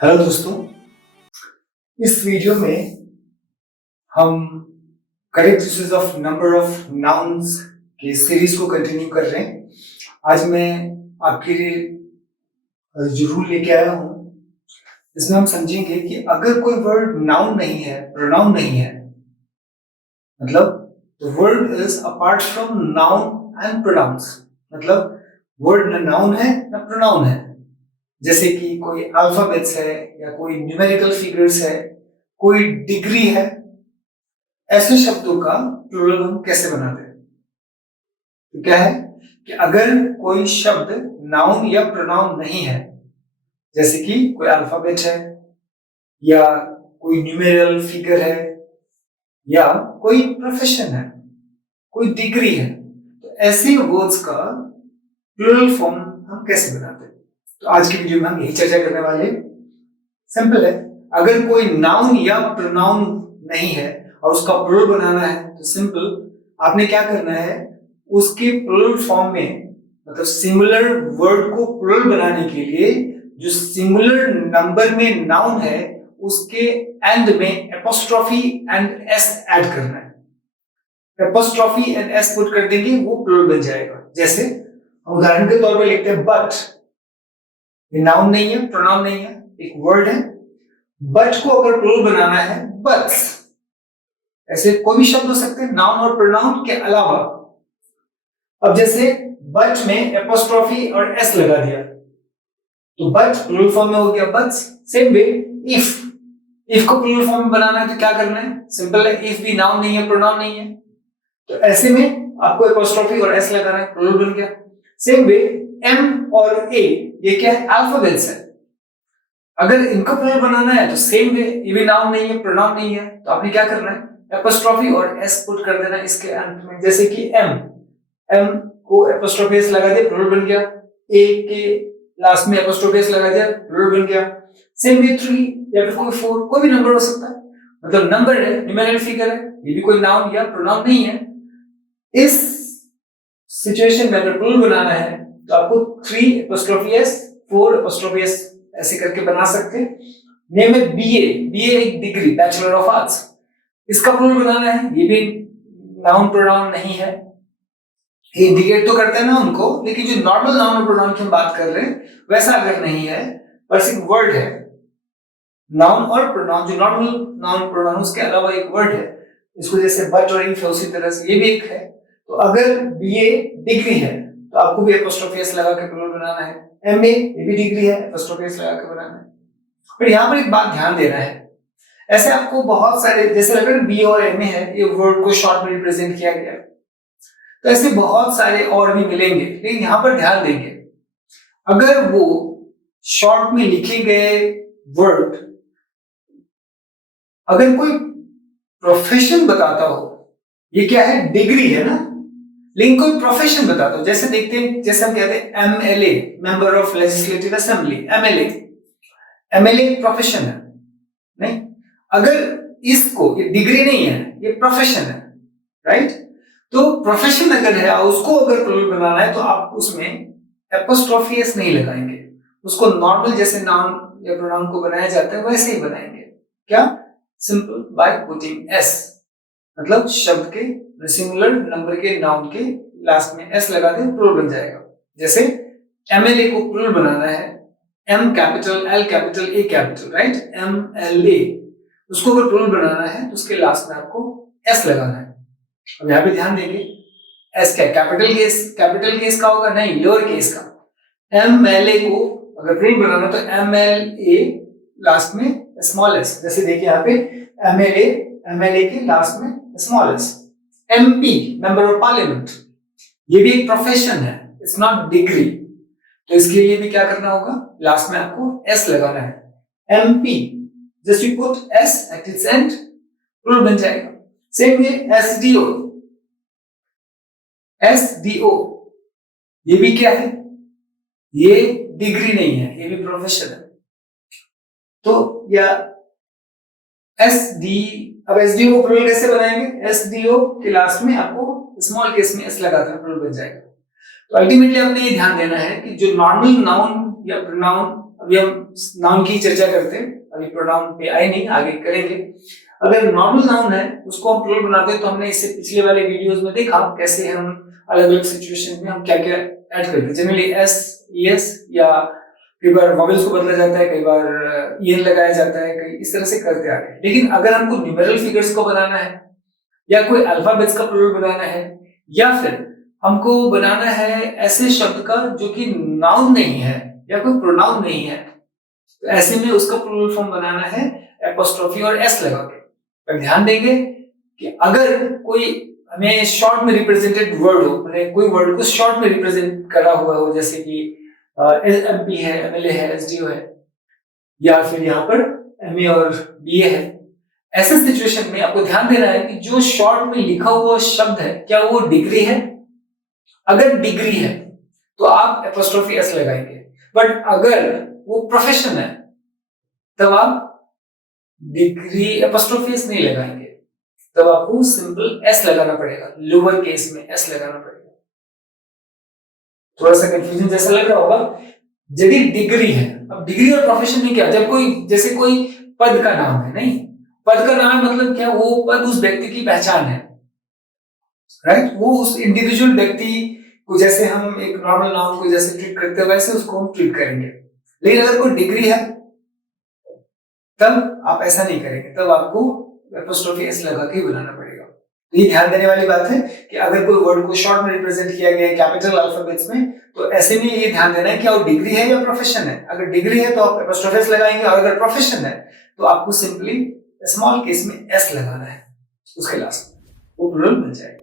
Hello दोस्तों, इस video में हम correct usage of number of nouns की सीरीज को कंटिन्यू कर रहे हैं। आज मैं आपके लिए जो रूल लेके आया हूँ, इसमें हम समझेंगे कि अगर कोई वर्ड नाउन नहीं है, प्रोनाउन नहीं है, मतलब the word is apart from noun and pronouns, मतलब वर्ड न नाउन है न प्रोनाउन है। जैसे कि कोई अल्फाबेट्स है या कोई न्यूमेरिकल फिगर्स है, कोई डिग्री है, ऐसे शब्दों का प्लूरल हम कैसे बनाते हैं? तो क्या है कि अगर कोई शब्द नाउन या प्रोनाउन नहीं है, जैसे कि कोई अल्फाबेट है या कोई न्यूमेरिकल फिगर है या कोई प्रोफेशन है, कोई डिग्री है, तो ऐसे वर्ड्स का प्लूरल फॉर्म हम कैसे बनाते हैं? तो आज की वीडियो में हम यही चर्चा करने वाले हैं। सिंपल है, अगर कोई नाउन या प्रोनाउन नहीं है और उसका प्लूरल बनाना है तो सिंपल आपने क्या करना है, उसके प्लूरल फॉर्म में, मतलब सिंगुलर वर्ड को प्लूरल बनाने के लिए जो सिंगुलर नंबर में नाउन है उसके एंड में एपोस्ट्रोफी एंड एस ऐड करना है। एपोस्ट्रोफी एंड एस पुट कर देंगे, वो प्लूरल बन जाएगा। जैसे हम उदाहरण के तौर पर लिखते हैं बट, ये नाउन नहीं है, प्रोनाउन नहीं है, एक वर्ड है। बट को अगर प्लूरल बनाना है बट्स, ऐसे कोई भी शब्द हो सकते हैं नाउन और प्रोनाउन के अलावा। अब जैसे बट में एपोस्ट्रोफी और एस लगा दिया तो बट प्लूरल फॉर्म में हो गया बट्स। सेम वे इफ को प्लूरल फॉर्म में बनाना है तो क्या करना है, सिंपल है, इफ भी नाउन नहीं है, प्रोनाउन नहीं है, तो ऐसे में आपको एपोस्ट्रोफी और एस लगाना है, प्लूरल बन गया। सेम वे एम और ए, ये क्या है, अल्फाबेट्स है। अगर इनको प्लूरल बनाना है तो सेम वे, ये भी नाउन नहीं है, प्रोनाउन नहीं है, तो आपने क्या करना है, एपोस्ट्रोफी और एस पुट कर देना इसके अंत में। जैसे कि एम को एपोस्ट्रोफी एस लगा दिया, प्लूरल बन गया। ए के लास्ट में एपोस्ट्रोफी एस लगा दिया, प्लूरल बन गया। सेम वे 3 या फिर कोई 4, कोई भी नंबर हो सकता है, मतलब नंबर है, न्यूमेरिकल फिगर है, ये भी कोई नाउन या प्रोनाउन नहीं है। इस सिचुएशन में अगर प्लूरल बनाना है तो आपको 3 एपोस्ट्रोफी एस 4 एपोस्ट्रोफी एस ऐसे करके बना सकते हैं। नेम है बीए एक डिग्री, बैचलर ऑफ आर्ट्स, इसका प्लूरल बनाना है, ये भी नाउन प्रोनाउन नहीं है, ये इंडिकेट तो करते हैं ना उनको, लेकिन जो नॉर्मल नाउन और प्रोनाउन की हम बात कर रहे हैं वैसा अगर नहीं है, बस एक वर्ड है, नाउन और प्रोनाउन, जो नॉर्मल नाउन प्रोनाउन उसके अलावा एक वर्ड है, इसको जैसे बट और इफ, उसी तरह से ये भी एक है। तो अगर बीए डिग्री है तो आपको भी एपोस्ट्रोफी एस लगा के प्लूरल बनाना है। एमए, ये भी डिग्री है, एपोस्ट्रोफी एस लगा के बनाना है। पर यहाँ पर एक बात ध्यान देना है, ऐसे आपको बहुत सारे, जैसे लग रहा है बी और एमए है, ये वर्ड को शॉर्ट में रिप्रेजेंट किया गया है, तो ऐसे बहुत सारे और भी मिलेंगे, लेकिन यहां पर ध्यान देंगे, अगर वो शॉर्ट में लिखे गए वर्ड, अगर कोई प्रोफेशन बताता हो, ये क्या है, डिग्री है ना, लेकिन कोई प्रोफेशन बताता हो, जैसे देखते हैं, जैसे हम कहते हैं MLA, member of legislative assembly, MLA profession है नहीं, अगर इसको, ये डिग्री नहीं है, ये प्रोफेशन है, राइट? तो प्रोफेशन अगर है, उसको अगर प्लूरल बनाना है तो आप उसमें एपोस्ट्रोफी एस नहीं लगाएंगे, उसको नॉर्मल जैसे नाउन या प्रोनाउन को बनाया जाता है वैसे ही बनाएंगे। क्या? सिंपल, बाय पुटिंग एस, मतलब शब्द के सिंगुलर नंबर के नाउन के लास्ट में एस लगा दे, प्लूरल बन जाएगा। जैसे एमएलए को प्लूरल बनाना है, एम कैपिटल, एल कैपिटल, ए कैपिटल, राइट? एमएलए, उसको अगर प्लूरल बनाना है तो उसके लास्ट में आपको एस लगाना है। अब यहाँ पे ध्यान देंगे, एस क्या, कैपिटल केस का होगा नहीं, लोअर केस का। एमएलए को अगर प्लूरल बनाना तो एमएलए लास्ट में स्मॉल एस, जैसे देखिए यहाँ पे एमएलए के लास्ट में small S. MP, member of parliament, ये भी एक प्रोफेशन है, इट्स नॉट डिग्री, तो इसके लिए भी क्या करना होगा, लास्ट में आपको एस लगाना है। MP, just you put S at its end, plural बन जाएगा। सेम वे एसडीओ, ये भी क्या है, ये डिग्री नहीं है, ये भी प्रोफेशन है। तो या अब एसडीओ को प्लूरल कैसे बनाएंगे, एसडीओ के लास्ट में आपको स्मॉल केस में एस लगाकर प्लूरल बन जाएगा। तो अल्टीमेटली आपने ये ध्यान देना है कि जो नॉर्मल नाउन या प्रोनाउन अभी हम नाउन की चर्चा करते हैं, अभी प्रोनाउन पे आए नहीं, आगे करेंगे। अगर नॉर्मल नाउन है उसको हम प्लूरल बनाते हैं तो हमने इससे पिछले वाले वीडियोस में देखा कैसे हम अलग अलग सिचुएशन में हम क्या क्या ऐड करते हैं। जनरली एस, ईएस या कई बार वॉवेल्स को बदला जाता है, कई बार ईएन लगाया जाता है, कई इस तरह से करते आ रहे हैं। लेकिन अगर हमको न्यूमेरल फिगर्स को बनाना है या कोई अल्फाबेट्स का प्लूरल बनाना है या फिर हमको बनाना है ऐसे शब्द का जो कि नाउन नहीं है या कोई प्रोनाउन नहीं है, तो ऐसे में उसका प्लूरल फॉर्म बनाना है एपोस्ट्रोफी और एस लगा के। पर ध्यान देंगे कि अगर कोई हमें शॉर्ट में रिप्रेजेंटेड वर्ड हो, मतलब कोई वर्ड को शॉर्ट में रिप्रेजेंट करा हुआ हो, जैसे कि एमपी है, एमएलए है, एसडीओ है, या फिर यहाँ पर एमए और बीए है, ऐसे सिचुएशन में आपको ध्यान देना है कि जो शॉर्ट में लिखा हुआ शब्द है क्या वो डिग्री है। अगर डिग्री है तो आप एपोस्ट्रोफी एस लगाएंगे, बट अगर वो प्रोफेशन है तब आप डिग्री एपोस्ट्रोफी एस नहीं लगाएंगे, तब आपको सिंपल एस लगाना पड़ेगा, लोअर केस में एस लगाना पड़ेगा। थोड़ा सा कंफ्यूजन जैसा लग रहा होगा। यदि डिग्री है, अब डिग्री और प्रोफेशन में क्या, जब कोई जैसे कोई पद का नाम है, नहीं पद का नाम है मतलब क्या, वो पद उस व्यक्ति की पहचान है, राइट, वो उस इंडिविजुअल व्यक्ति को जैसे हम एक नॉर्मल नाउन को जैसे ट्रीट करते हैं वैसे उसको हम ट्रीट करेंगे। लेकिन अगर कोई डिग्री है तब आप ऐसा नहीं करेंगे, तब आपको एपोस्ट्रोफी एस लगा के बनाना पड़ेगा। तो ये ध्यान देने वाली बात है कि अगर कोई वर्ड को शॉर्ट में रिप्रेजेंट किया गया है कैपिटल अल्फाबेट्स में, तो ऐसे में ये ध्यान देना है कि वो डिग्री है या प्रोफेशन है। अगर डिग्री है तो आप एपोस्ट्रोफी एस लगाएंगे, और अगर प्रोफेशन है तो आपको सिंपली स्मॉल केस में एस लगाना है, उसके लास्ट वो प्लूरल बन जाएगा।